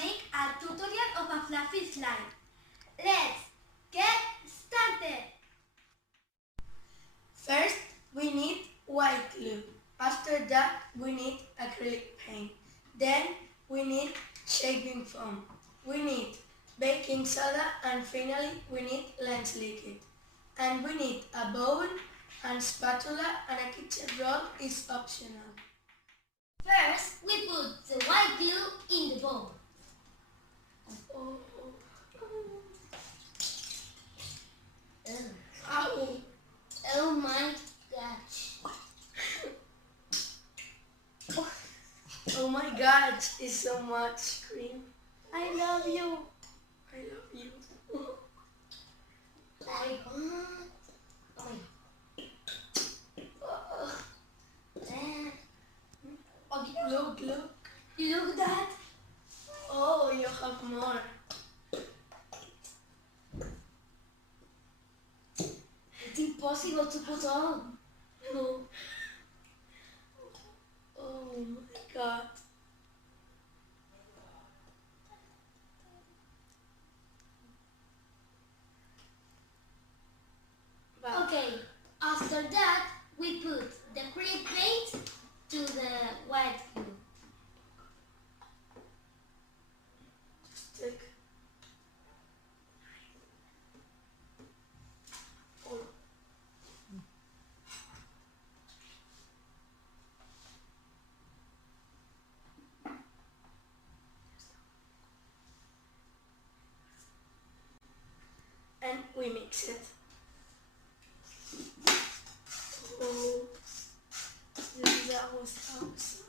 make a tutorial of a fluffy slime. Let's get started! First, we need white glue. After that, we need acrylic paint. Then, we need shaping foam. We need baking soda, and finally, we need lens liquid. And we need a bowl and spatula, and a kitchen roll is optional. First, we put the white glue in the bowl. Ow. Oh my gosh. Oh my god, it's so much cream. I love you. I love you. Look. Look that. Oh, you have more. It's impossible to put on. No. Oh my god. Wow. Okay, after that we put the acrylic paint to the white glue. Stick. Oh. And we mix it. Oh, that was awesome.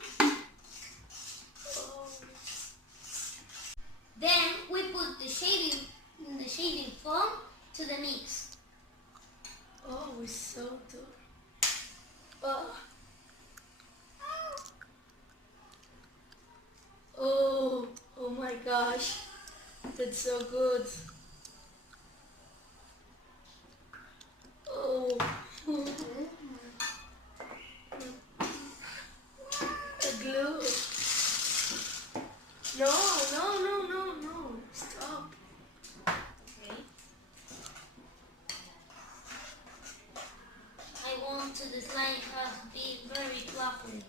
Oh. Then we put the shaving foam to the mix. Oh, it's so good. Oh my gosh, that's so good. Oh, the glue. No, stop. Okay. I want the slime to be very fluffy.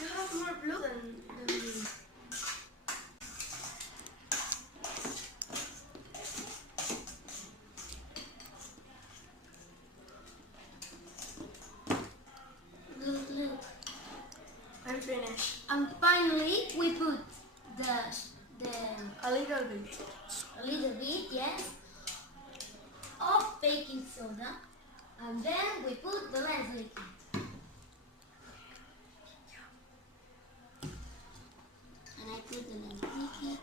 You have more blue than me. Look. I'm finished. And finally we put A little bit. a little bit, yes, of baking soda, and then we put the lens liquid. And I put the lens liquid.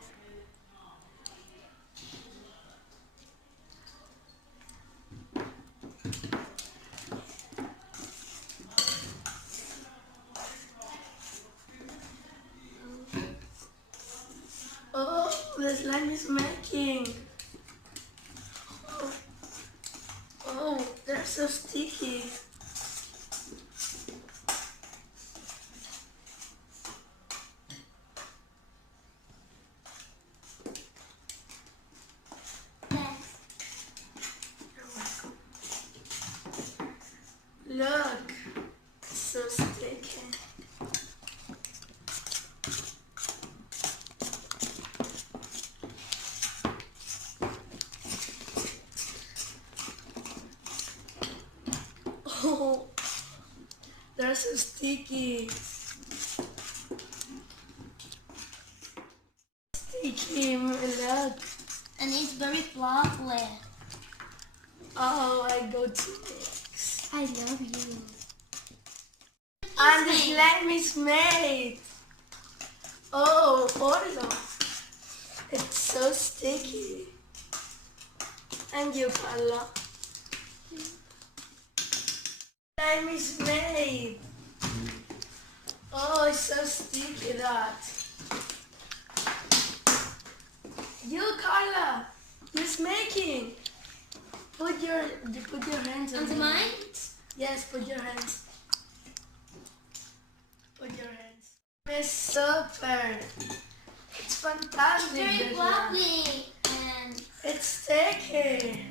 Oh, the slime is making. Oh, they're so sticky. Thanks. You're welcome. Look, it's so sticky. Oh, they're so sticky. Sticky, look. And it's very fluffy. Oh, I go to mix. I love you. And the slime is made. Oh, Orlo. It's so sticky. And you, Paula. Slime is made. Oh, it's so sticky that. You, Carla, you're making. Put your hands on And it. mine? Yes, put your hands. Put your hands. It's super. It's fantastic. Very Desiree. fluffy and It's sticky.